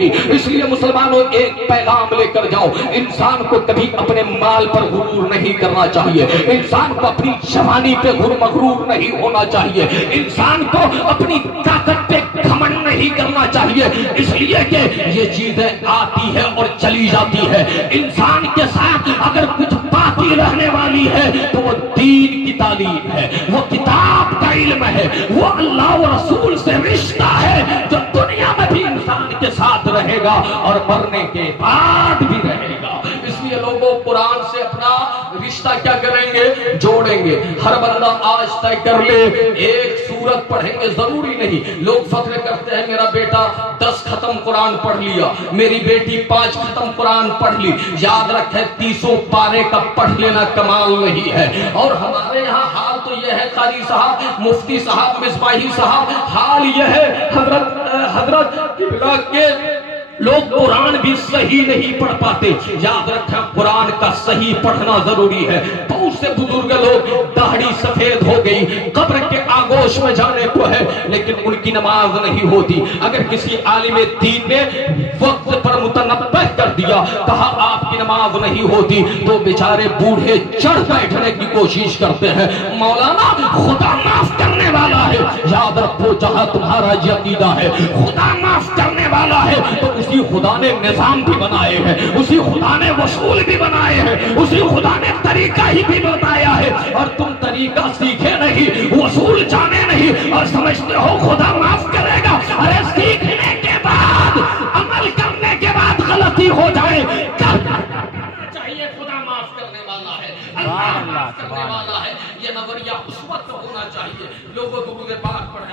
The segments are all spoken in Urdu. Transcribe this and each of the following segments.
ہوگی. اس لیے مسلمانوں ایک پیغام لے کر جاؤ, انسان کو کبھی اپنے مال پر غرور نہیں کرنا چاہیے, انسان کو اپنی جوانی پہ مغرور نہیں ہونا چاہیے, انسان کو اپنی طاقت پہ گھمنڈ نہیں کرنا چاہیے, اس لیے کہ یہ چیزیں آتی ہے اور چلی جاتی ہے. انسان کے ساتھ اگر کچھ باقی رہنے والی ہے تو وہ دین کی تعلیم ہے, وہ کتاب کا علم ہے, وہ اللہ و رسول سے رشتہ ہے جو دنیا میں بھی انسان کے ساتھ رہے گا اور مرنے کے بعد بھی رہے گا. اس لیے لوگوں قرآن سے اپنا رشتہ کیا کریں گے, جوڑیں گے. ہر بندہ آج طے کر لے ایک سورت پڑھیں گے, ضروری نہیں. لوگ فخر کرتے ہیں میرا بیٹا 10 ختم قرآن پڑھ لیا, میری بیٹی 5 ختم قرآن پڑھ لی. یاد رکھے 30 پارے کا پڑھ لینا کمال نہیں ہے. اور ہمارے یہاں حال تو یہ ہے, قاری صاحب, مفتی صاحب, مصباحی صاحب, حال یہ ہے حضرت قبلہ کے لوگ قرآن بھی صحیح نہیں پڑھ پاتے. یاد رکھیں قرآن کا صحیح پڑھنا ضروری ہے. بہت سے بزرگ لوگ داڑھی سفید ہو گئی, قبر کے آگوش میں جانے کو ہے, لیکن ان کی نماز نہیں ہوتی. اگر کسی عالم دین نے وقت پر متنبہ کر دیا, کہا آپ کی نماز نہیں ہوتی, تو بیچارے بوڑھے چڑھ بیٹھنے کی کوشش کرتے ہیں. مولانا خدا معاف کرنے والا ہے, یاد رکھو جہاں تمہارا یہ عقیدہ ہے خدا معاف کرنے والا ہے, تو اسی خدا نے نظام بھی بنائے ہیں, اسی خدا نے وصول بھی بنائے ہیں, اسی خدا نے طریقہ ہی بھی بتایا ہے. اور تم طریقہ سیکھے نہیں, وصول جانے نہیں, اور سمجھتے ہو خدا معاف کرے گا. ارے سیکھنے کے بعد, عمل کرنے کے بعد غلطی ہو جائے, چاہیے خدا معاف کرنے والا ہے, اللہ معاف کرنے والا ہے. یہ نظریہ اس وقت ہونا چاہیے. لوگوں کو درود پاک پڑھیں.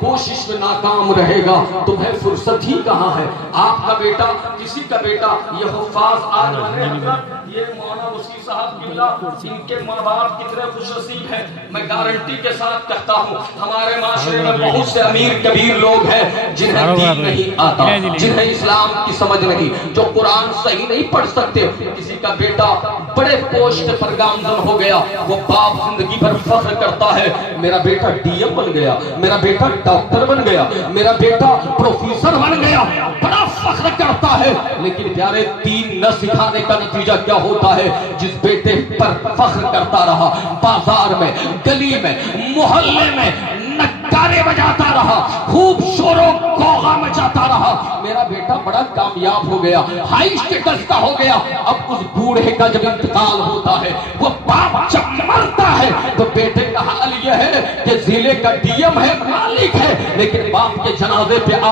کوشش میں ناکام رہے گا, تمہیں فرصت ہی کہاں ہے. آپ کا بیٹا, کسی کا بیٹا, یہ حفاظ آج بنے حضرت, یہ مولانا وسیع صاحب قبلہ, ان کے ماں باپ کتنے خوش نصیب ہیں. میں گارنٹی کے ساتھ کہتا ہوں ہمارے معاشرے میں بہت سے امیر کبیر لوگ ہیں جنہیں دین نہیں آتا, جنہیں اسلام کی سمجھ نہیں, جو قرآن صحیح نہیں پڑھ سکتے. کسی کا بیٹا بڑے پوسٹ پر گامزن ہو گیا, وہ باپ زندگی بھر فخر کرتا ہے میرا بیٹا ڈی ایم بن گیا, میرا بیٹا ڈاکٹر بن گیا, میرا بیٹا پروفیسر بن گیا, بڑا فخر کرتا ہے. لیکن پیارے دین نہ سکھانے کا نتیجہ کیا ہوتا ہے؟ جس بیٹے پر فخر کرتا رہا, بازار میں, گلی میں, محلے میں نگارے بجاتا رہا, خوب شور و غوغا مچاتا رہا, میرا بیٹا بڑا کامیاب ہو گیا, ہائی اسٹیٹس کا ہو گیا. اب اس بوڑھے کا جب انتقال ہوتا ہے, وہ باپ جب مرتا ہے, تو بیٹے کا حال یہ ہے کہ ضلع کا ڈی ایم ہے, مالک ہے, لیکن باپ کے جنازے پہ